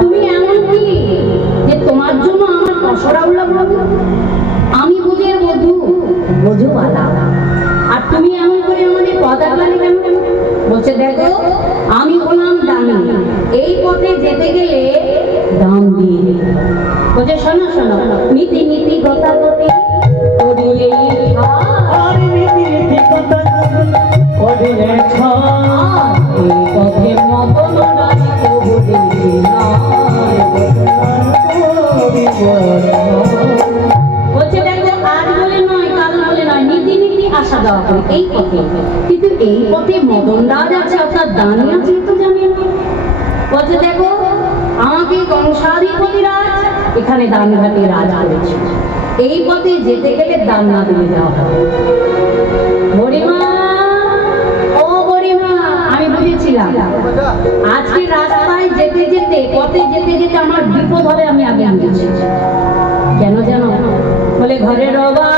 তুমি এমন কি যে তোমার জন্য আমার কসরা উল্লাপ হবে? আমি বুঝে বধূ বধূওয়ালা, আর তুমি এমন করে আমাদের পদার গালি কেন? বলছে দেখো আমি হলাম দামি, এই পথে যেতে গেলে দাম দিয়ে দিতে। বলছে শোনো শোনো, নীতি নীতি কথা গতি করিলে এই পথে মতন বলছে দেখো আজ বলে নয় কাল বলে নয়, নীতি নীতি আসা যাওয়া করে এই পথে, কিন্তু এই পথে মদন রাজ আছে অর্থাৎ দানি আছে তো জানি না। বলছে দেখো আমাকে কংসাধিপতি রাজ এখানে দানঘাটে রাজ করেছে, এই পথে যেতে গেলে দান না দিয়ে যাওয়া হবে। বুড়িমা ও বুড়িমা, আমি বুঝেছিলাম আজকে রাস্তায় যেতে যেতে পথে যেতে যেতে আমার বিপদ হবে, আমি আগে বুঝেছি। কেন জানো? বলে ঘরে রবা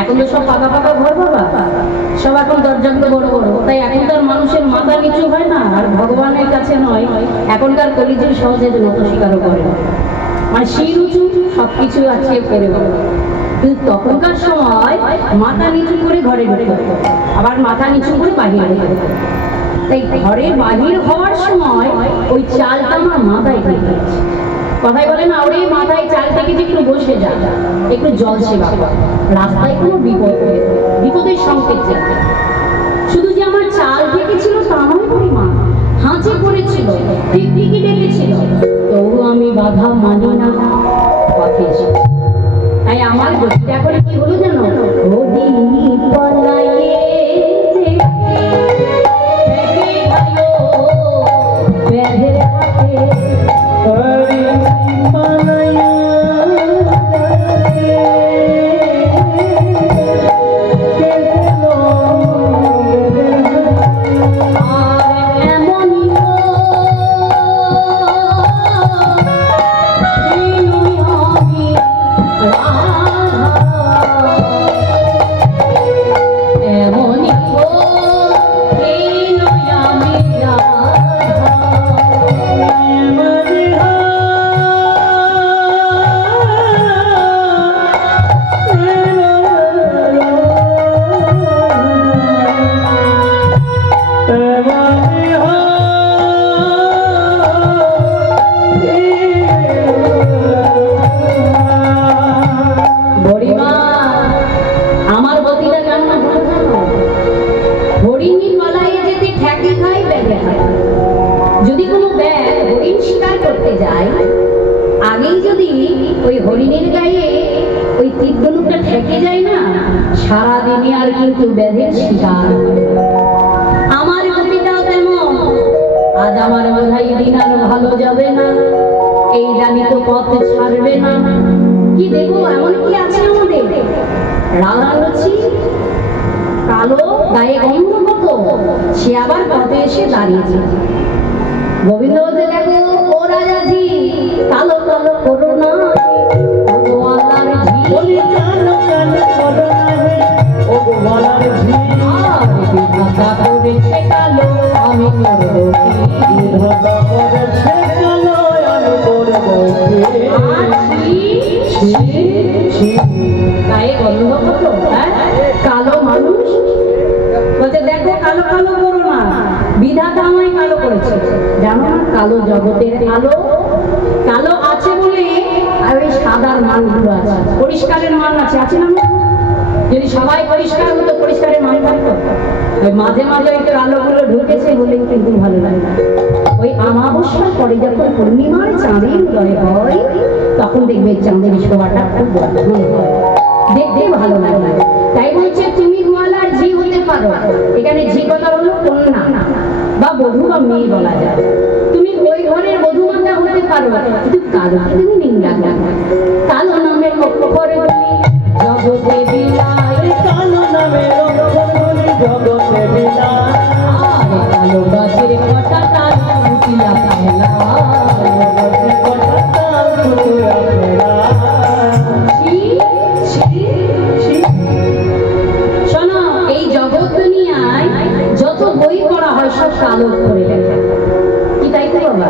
এখন তো সব পাকা পাকা ঘর বাবা, সব এখন দরজাগুলো বড় বড়, তাই এখনকার মানুষের মাথা নিচু হয় না, আর ভগবানের কাছে নয় এখনকার কলিযুগ সহজে নত স্বীকারও করে, মানে শির উঁচু সবকিছু আছে করে বলো। কিন্তু তখনকার সময় মাথা নিচু করে ঘরে ঢুকে, আবার মাথা নিচু করে বাহিরে ঢুকে, তাই ঘরে বাহির হওয়ার সময় ওই চালটা আমার মাথায় ঢুকে গেছে। কথাই বলে না, ওরে মাথায় চাল থেকে যে একটু বসে যা, একটু জল সেবা কর, রাস্তায় কোনো বিপদের সংকেত যাবে। শুধু যে আমার চাল ঠেকেছিল তা নয় পরিমা, হাঁচে পড়েছিল, টিকটিকি ডেকেছিল, তবু আমি বাধা মানি না, পথে এসেছি। তাই আমার গতিটা করে কি হলো জানো? সারাদিনই আর কিন্তু ব্যাধির শিকার। আমার গতিটাও তেমন, আজ আমার বোধহয় দিন আর ভালো যাবে না, এই জানি তো পথ ছাড়বে না। কি দেখো এমন কি আছে আমাদের, রাঙালুচি কালো গায়ে গন্ধ কত, সে আবার পথে এসে দাঁড়িয়েছে। গোবিন্দ বলতে দেখো ও রাজাজি, কালো কালো করো না, কালো মানুষ বলছে দেখো কালো কালো করো না, বিধাতা আমায় কালো করেছে। জানো না কালো জগতের আলো, কালো আছে বলে আর ওই সাদার মানগুলো আছে, পরিষ্কারের মান আছে, আছে না? যদি সবাই পরিষ্কার হতো পরিষ্কারের মান থাকতো। ওই মাঝে মাঝে ওই কালোগুলো ঢুকেছে বলে কিন্তু ভালো লাগে। ওই অমাবস্যার পরে যখন পূর্ণিমার চাঁদের উদয় হয় তখন দেখবে চাঁদের শোভাটা খুব বর্ধমান হয়, দেখতে ভালো লাগে। তাই বলছে তুমি গোয়ালার ঝি হতে পারো, এখানে ঝি কথা হলো কন্যা বা বধূ বা মেয়ে বলা যায়। তুমি ওই ঘরের বধূমাতা হতে পারো, কিন্তু কালো তুমি নিন্দা করো। কালো নামের করে জগতে বিলায়, কালো নামের জগতে বিলায়, কালো গাছের কটা তাল ফুটিয়া খেলা, শোনো এই জগৎ দুনিয়ায় যত বই পড়া হয় সব কালো করে লেখা, কি তাই তো বাবা?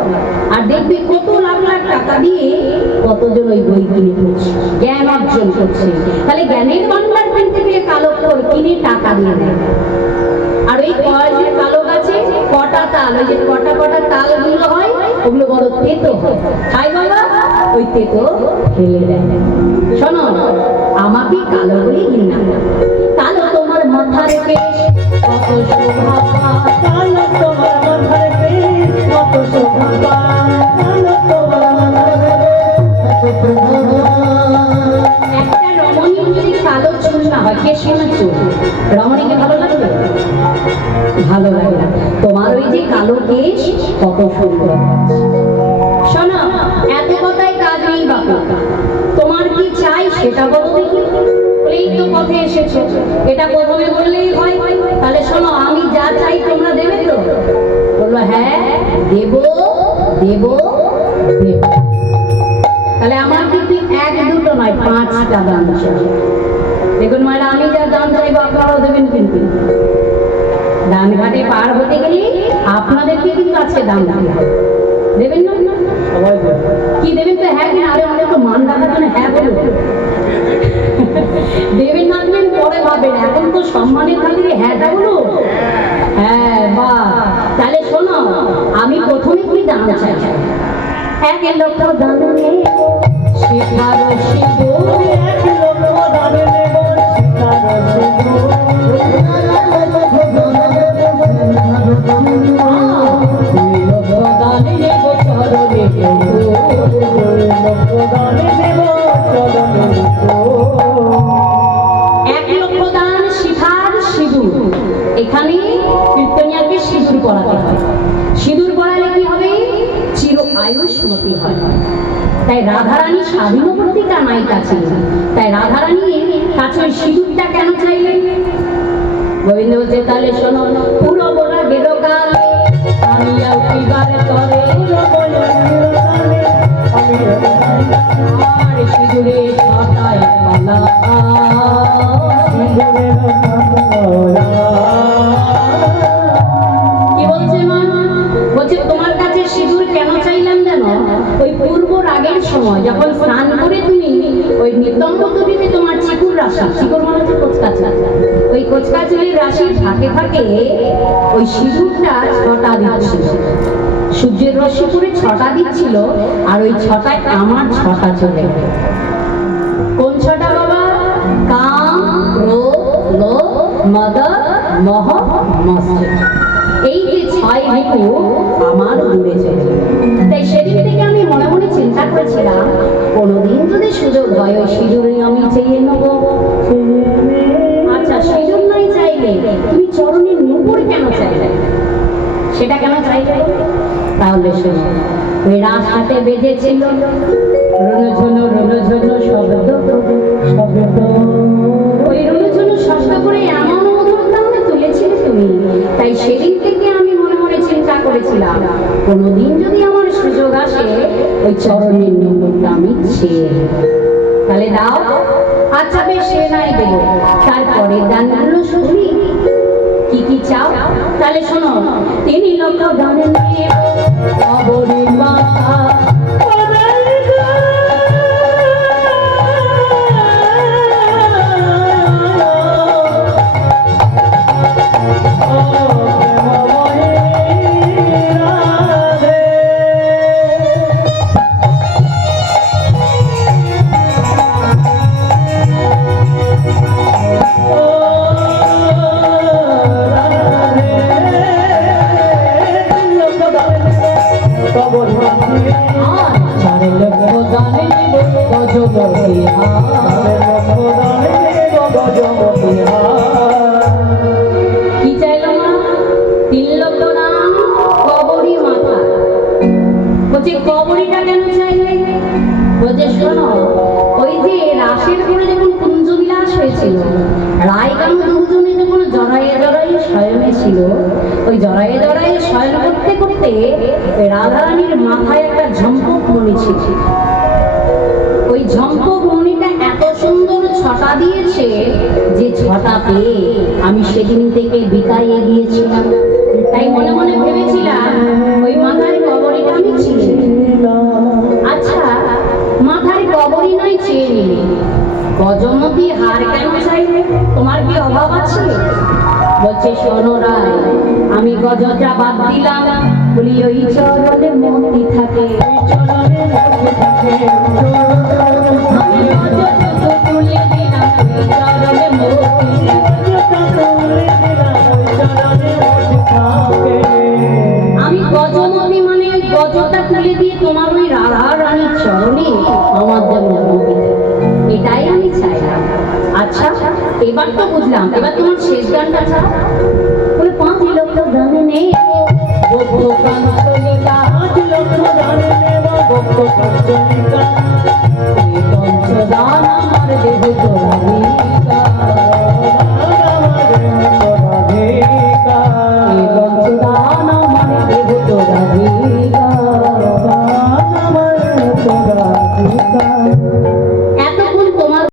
আর দেখবে কত লাখ লাখ টাকা দিয়ে কতজন ওই বই কিনে পড়ছে, জ্ঞান অর্জন করছে। তাহলে জ্ঞানের ভান্ডার কিনতে গেলে কালো কিনে টাকা দিয়ে দেয়। আর ওই কয়েকজন কালো গাছে কটা তাল, ওই যে কটা কটা তাল গুলো হয় ওগুলো বড় তেতো হয়, খাই বাবা ওই তেতো ফেলে দেয়। শোনো আমাকে কালো বলে ঘৃণা, কালো তোমার মাথার কেশ কত শোভা, কালো তোমার মাথার কেশ কত শোভা, কালো তোমার মাথার কেশ। একটা রমণীর যদি কালো চুল না হয়, কেশিনা চুল, রমণীকে ভালো লাগবে? ভালো লাগে না। তোমার ওই যে কালো কেশ কত সুন্দর। শোনো এত কথায় কাজ নেই বাপু, তোমার কি চাই সেটা বলো দেখি। এই তো পথে এসেছো, এটা প্রথমে বললেই হয়। তাহলে শোনো আমি যা চাই তোমরা দেবে তো? বললো হ্যাঁ দেব দেব দেব। তাহলে আমার কিন্তু এক দুটো নয় 5টা দান চাই। দেখুন মায়েরা আমি যা দান চাইবো আপনারাও দেবেন, কিন্তু দান ঘাটে পার হতে গেলে আপনাদেরকে কিন্তু আজকে দান দেবেন না? কি দেবেন তো? হ্যাঁ কিনা? আরে অনেক তো মান রাখার জন্য হ্যাঁ বলো, দেবেন না দেবেন পরে ভাবেন, এখন তো সম্মানের খাতিরে হ্যাঁটা বলো। হ্যাঁ বা তাহলে শোনো আমি প্রথমে কি দান চাই? 1 লক্ষ দান নেব শিখার সিঁদুর, 1 লক্ষ দান নেব শিখার সিঁদুর, 2 লক্ষ দান নেব চরণে সিঁদুর, 2 লক্ষ দান নেব চরণে সিঁদুর। 1 লক্ষ দান শিখার সিঁদুর। এখানে কীর্তনিয়াকে সিঁদুর পরাতে হয়। সিঁদুর পরালে কি হবে? চির আয়ুষ্মতি হয়। তাই রাধারানী স্বাধীনবর্তিকা নায়িকা ছিলেন, তাই রাধারানীর কাছে ওই সিঁদুরটা কেন চাইলেন? গোবিন্দ বলছে তাহলে শোনো, পুরো বলা গেল কাল আমি উঠিবার তরে, আর সিঁদুরে ছটায় পালা, কি বলছে মা? বলছে তোমার কাছে সিঁদুর কেন চাইলাম জানো? ওই পূর্ব রাগের সময় যখন স্নান করে তুমি ওই নিতম্ব তুলিতে তোমার চিকুর রাশি, চিকুর মানে হচ্ছে কোচকাচা, ওই কোচকাচুলির রাশির ফাঁকে ফাঁকে ওই সিঁদুরটা 6টা দিচ্ছিল, সূর্যের রশ্মি করে 6টা দিচ্ছিল। আর ওই 6টায় আমার 6টা চলে। কোন 6টা বাবা? কাম ক্রোধ লোভ মদ মোহ মৎসর, এই যে 6 ঋতু আমার দূরে চলে। তাই সেদিন থেকে আমি মনে মনে চিন্তা করেছিলাম কোনোদিন যদি সুযোগ হয় ওই সিঁদুরে আমি চেয়ে নেব। সেই জন্যই চাইলে, তুমি চরণের নূপুর কেন চাইলে, সেটা কেন চাইলে? তাহলে শোনো, ওই রাস হাতে বেজেছিল রুনুঝুনু শব্দ, ওই রুনুঝুনু শব্দ করে এমন মধুর তালে তুলেছিলে তুমি। তাই সেদিন থেকে আমি মনে মনে চিন্তা করেছিলাম, কোনোদিন যদি আমার সুযোগ আসে ওই চরণের নূপুরটা আমি ছেড়ে, তাহলে দাও। আচ্ছা বেশ, সে নাই দেবো, তারপরে দানগুলো শুধুই কি কি চাও? তাহলে শোনো, 3 লক্ষ দানে নিয়ে অবরি মাথা, কি চাইলো মা? 3 লক্ষ দাম, কবরী মাথা। বলছে কবরীটা কেন চাইলে? বলছে শোনো, ওই যে রাসের পরে যখন কুঞ্জ বিলাস হয়েছিল, রায়গানু দুজনে যখন জড়ায়ে জড়ায়ে শয়নে ছিল, ওই জড়ায়ে জড়ায়ে শয়ন করতে করতে রাধারানীর মাথায় একটা ঝম্পক মণি ছিল। ওই ঝম্পক মণিটা এত সুন্দর ছটা দিয়েছে যে ছটা পেয়ে আমি সেদিন থেকে বিকাইয়ে গিয়েছিলাম। তাই মনে মনে ভেবেছিলাম ওই মাথার কবরীটা আমি ছিঁড়ে নিই। আচ্ছা, মাথার কবরী নয় চেয়ে নিলে, গজমতি হার কেন চাইলে? তোমার কি অভাব আছে? বলছে শোনো রায়, আমি গজটা বাদ দিলাম, বলি ওই চরণে মতি থাকে, আমি গজটুকু তুলে দিলাম, ওই চরণে মতি থাকে। আমি গজমতি মানে গজটা তুলে দিয়ে তোমার ওই রাধা রানীর চরণে আমার যেন মতি, এটাই আমি চাইলাম। আচ্ছা, এবার তো বুঝলাম, এবার তোমার শেষ গানটা চাও। বলে 5 লক্ষ দানে নেই পঞ্চদান আমার দেহ